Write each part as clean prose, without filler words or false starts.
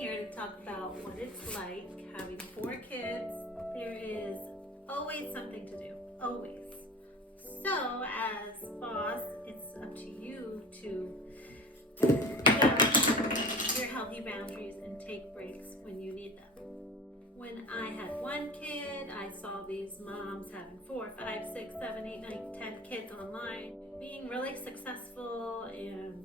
here to talk about what it's like having 4 kids. There is always something to do, always. So as boss, it's up to you to set your healthy boundaries and take breaks when you need them. When I had 1 kid, I saw these moms having 4, 5, 6, 7, 8, 9, 10 kids online, being really successful and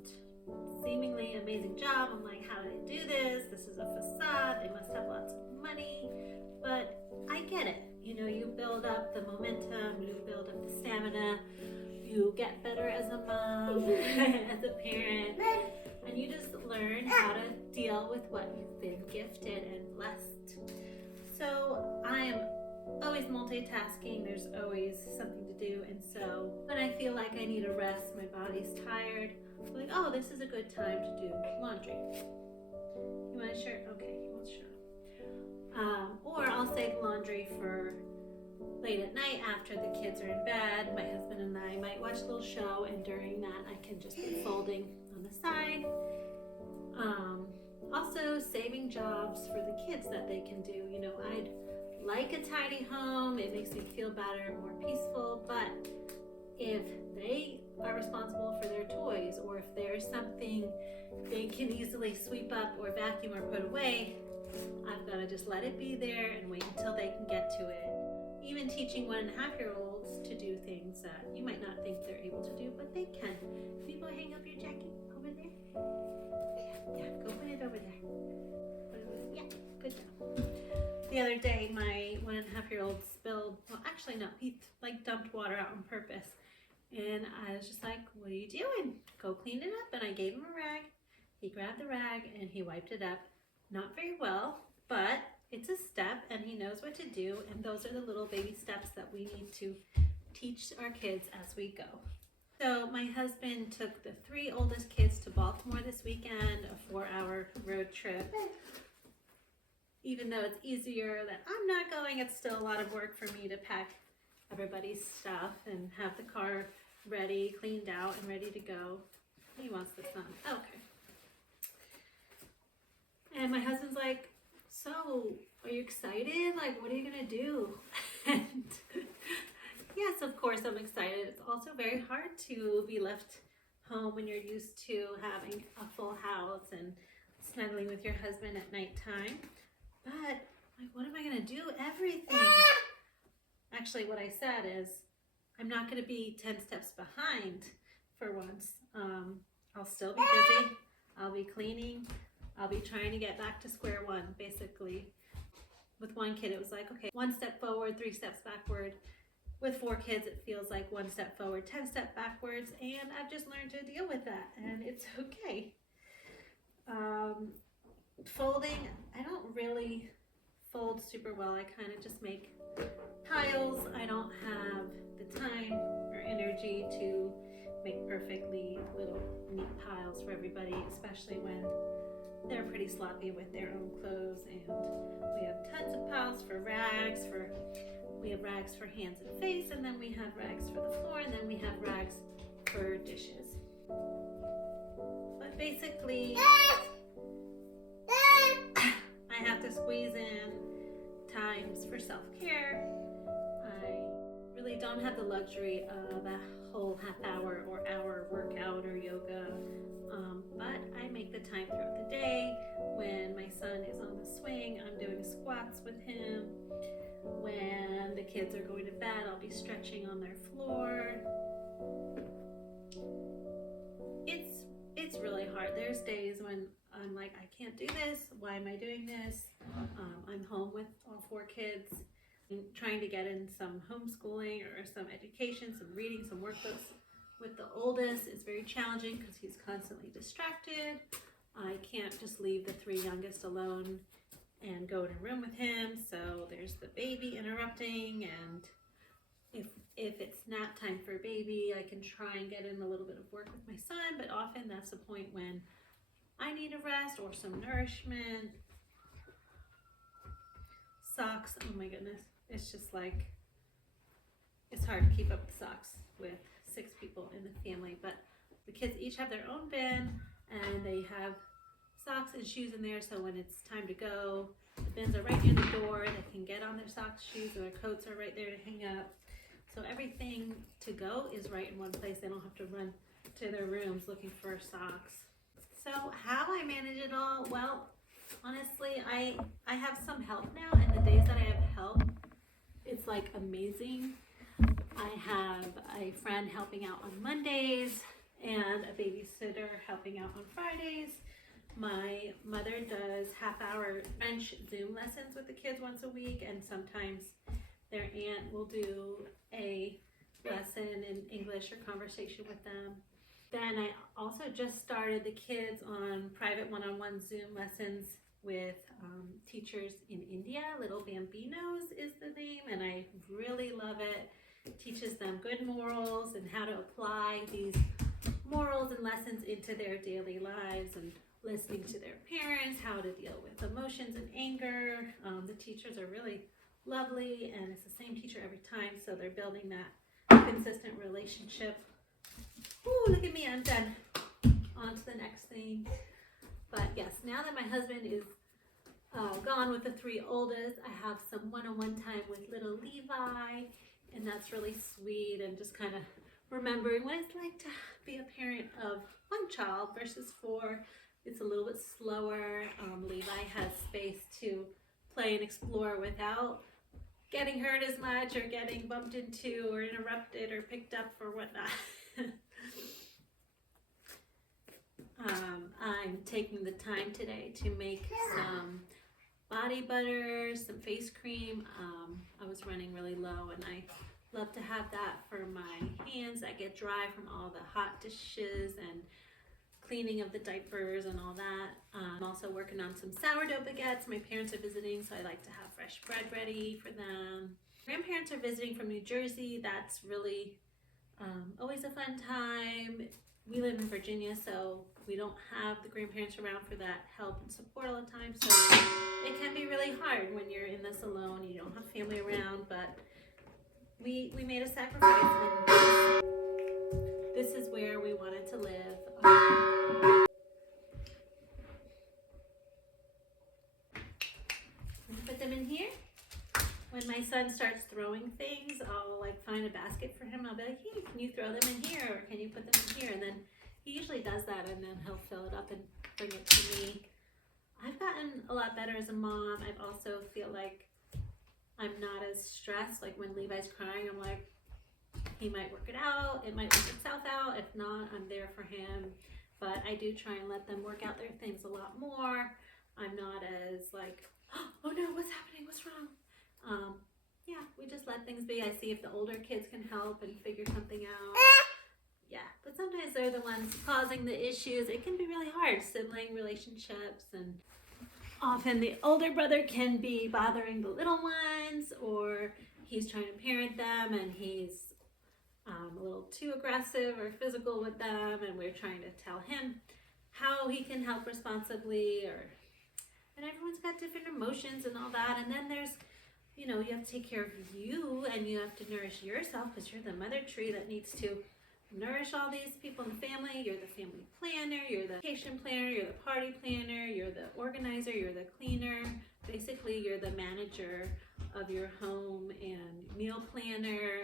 seemingly an amazing job. I'm like, how did I do this? This is a facade. They must have lots of money. But I get it. You know, you build up the momentum, you build up the stamina, you get better as a mom, as a parent, and you just learn how to deal with what you've been gifted and blessed. So I am always multitasking. There's always something to do. And so when I feel like I need a rest, my body's tired, I'm like, oh, this is a good time to do laundry. You want a shirt? Okay, he wants a shirt. Or I'll save laundry for late at night after the kids are in bed. My husband and I might watch a little show, and during that I can just be folding on the side. Also saving jobs for the kids that they can do. You know, I'd like a tidy home. It makes me feel better, more peaceful, but if they are responsible for their toys, or if there's something they can easily sweep up or vacuum or put away, I've got to just let it be there and wait until they can get to it. Even teaching 1.5-year-olds to do things that you might not think they're able to do, but they can. Can you go hang up your jacket over there? Yeah, go put it over there. Yeah, good job. The other day, my 1.5-year-old spilled, well, actually no, he dumped water out on purpose. And I was just like, what are you doing? Go clean it up. And I gave him a rag. He grabbed the rag and he wiped it up. Not very well, but it's a step and he knows what to do. And those are the little baby steps that we need to teach our kids as we go. So my husband took the 3 oldest kids to Baltimore this weekend, a 4-hour road trip. Even though it's easier that I'm not going, it's still a lot of work for me to pack everybody's stuff and have the car ready, cleaned out, and ready to go. He wants the sun. Okay. And my husband's like, so, are you excited? Like, what are you gonna do? And yes, of course I'm excited. It's also very hard to be left home when you're used to having a full house and snuggling with your husband at nighttime. But, like, what am I gonna do? Everything. Actually, what I said is, I'm not gonna be 10 steps behind for once. I'll still be busy. I'll be cleaning. I'll be trying to get back to square one, basically. With 1 kid, it was like, okay, 1 step forward, 3 steps backward. With 4 kids, it feels like 1 step forward, 10 steps backwards, and I've just learned to deal with that, and it's okay. Folding, I don't really fold super well. I kind of just make piles. I don't have the time or energy to make perfectly little neat piles for everybody, especially when they're pretty sloppy with their own clothes. And we have tons of piles for rags, we have rags for hands and face, and then we have rags for the floor, and then we have rags for dishes. But basically, I have to squeeze in times for self-care. I really don't have the luxury of a whole half-hour or hour workout or yoga, but I make the time throughout the day. When my son is on the swing, I'm doing squats with him. When the kids are going to bed, I'll be stretching on their floor. It's really hard. There's days when I'm like, I can't do this. Why am I doing this? I'm home with all 4 kids and trying to get in some homeschooling or some education, some reading, some workbooks. With the oldest, it's very challenging because he's constantly distracted. I can't just leave the 3 youngest alone and go in a room with him. So there's the baby interrupting, and if it's nap time for baby, I can try and get in a little bit of work with my son, but often that's the point when I need a rest or some nourishment. Socks, oh my goodness. It's just like, it's hard to keep up the socks with 6 people in the family, but the kids each have their own bin and they have socks and shoes in there, so when it's time to go, the bins are right near the door. They can get on their socks, shoes, and their coats are right there to hang up. So everything to go is right in one place. They don't have to run to their rooms looking for socks. So how I manage it all? Well, honestly, I have some help now, and the days that I have help, it's like amazing. I have a friend helping out on Mondays and a babysitter helping out on Fridays. My mother does half-hour French Zoom lessons with the kids once a week, and sometimes their aunt will do a lesson in English or conversation with them. Then I also just started the kids on private one-on-one Zoom lessons with teachers in India. Little Bambinos is the name, and I really love it. It teaches them good morals and how to apply these morals and lessons into their daily lives, and listening to their parents, how to deal with emotions and anger. The teachers are really lovely, and it's the same teacher every time, so they're building that consistent relationship. Ooh, look at me, I'm done. On to the next thing. But yes, now that my husband is gone with the 3 oldest, I have some one-on-one time with little Levi, and that's really sweet, and just kind of remembering what it's like to be a parent of 1 child versus 4. It's a little bit slower. Levi has space to play and explore without getting hurt as much or getting bumped into or interrupted or picked up or whatnot. I'm taking the time today to make some body butter, some face cream. I was running really low, and I love to have that for my hands that get dry from all the hot dishes and cleaning of the diapers and all that. I'm also working on some sourdough baguettes. My parents are visiting, so I like to have fresh bread ready for them. Grandparents are visiting from New Jersey. That's really always a fun time. We live in Virginia, so we don't have the grandparents around for that help and support all the time. So it can be really hard when you're in this alone. You don't have family around, but we made a sacrifice, and this is where we wanted to live. Put them in here. When my son starts throwing things, I'll like find a basket for him. I'll be like, hey, can you throw them in here, or can you put them in here? And then he usually does that, and then he'll fill it up and bring it to me. I've gotten a lot better as a mom. I also feel like I'm not as stressed. Like when Levi's crying, I'm like, he might work it out. It might work itself out. If not, I'm there for him. But I do try and let them work out their things a lot more. I'm not as like, oh no, what's happening? What's wrong? Yeah, we just let things be. I see if the older kids can help and figure something out. Yeah, but sometimes they're the ones causing the issues. It can be really hard, sibling relationships, and often the older brother can be bothering the little ones, or he's trying to parent them and he's a little too aggressive or physical with them, and we're trying to tell him how he can help responsibly, and everyone's got different emotions and all that. And then there's, you know, you have to take care of you, and you have to nourish yourself, because you're the mother tree that needs to nourish all these people in the family. You're the family planner, you're the vacation planner, you're the party planner, you're the organizer, you're the cleaner. Basically, you're the manager of your home and meal planner,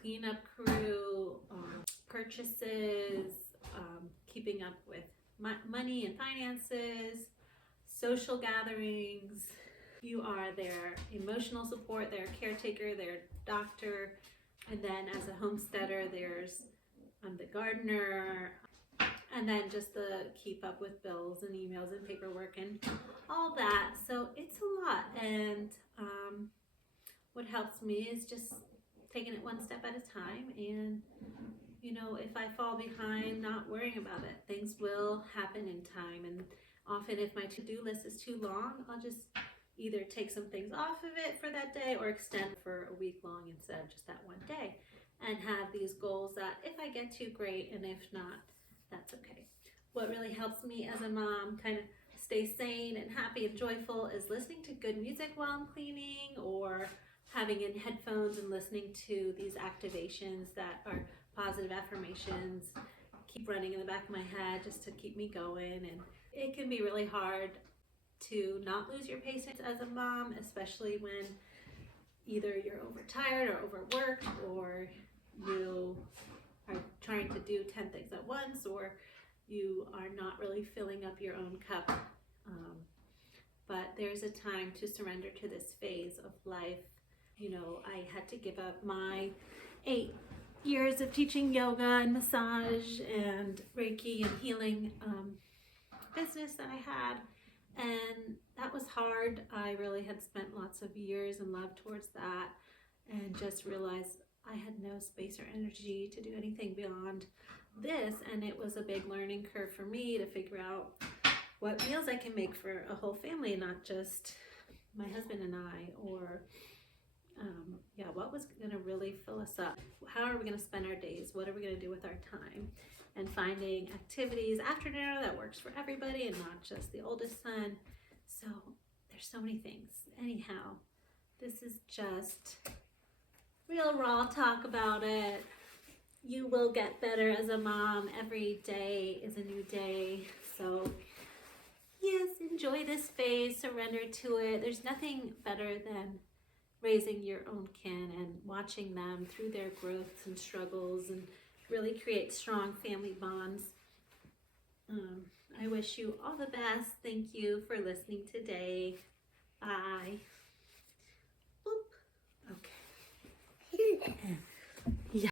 cleanup crew, purchases, keeping up with money and finances, social gatherings. You are their emotional support, their caretaker, their doctor, and then as a homesteader, there's the gardener, and then just the keep up with bills and emails and paperwork and all that. So it's a lot, and what helps me is just taking it one step at a time, and you know, if I fall behind, not worrying about it. Things will happen in time, and often if my to-do list is too long, I'll just either take some things off of it for that day or extend for a week long instead of just that one day, and have these goals that if I get to, great, and if not, that's okay. What really helps me as a mom kind of stay sane and happy and joyful is listening to good music while I'm cleaning, or having in headphones and listening to these activations that are positive affirmations keep running in the back of my head just to keep me going. And It can be really hard to not lose your patience as a mom, especially when either you're overtired or overworked, or you are trying to do 10 things at once, or you are not really filling up your own cup. But there's a time to surrender to this phase of life. You know, I had to give up my 8 years of teaching yoga and massage and Reiki and healing business that I had, and that was hard. I really had spent lots of years and love towards that, and just realized I had no space or energy to do anything beyond this, and it was a big learning curve for me to figure out what meals I can make for a whole family, not just my husband and I, or what was going to really fill us up. How are we going to spend our days? What are we going to do with our time? And finding activities after dinner that works for everybody and not just the oldest son. So there's so many things. Anyhow, this is just real raw talk about it. You will get better as a mom. Every day is a new day. So yes, enjoy this phase, surrender to it. There's nothing better than raising your own kin and watching them through their growths and struggles, and really create strong family bonds. I wish you all the best. Thank you for listening today. Bye. Boop. Okay.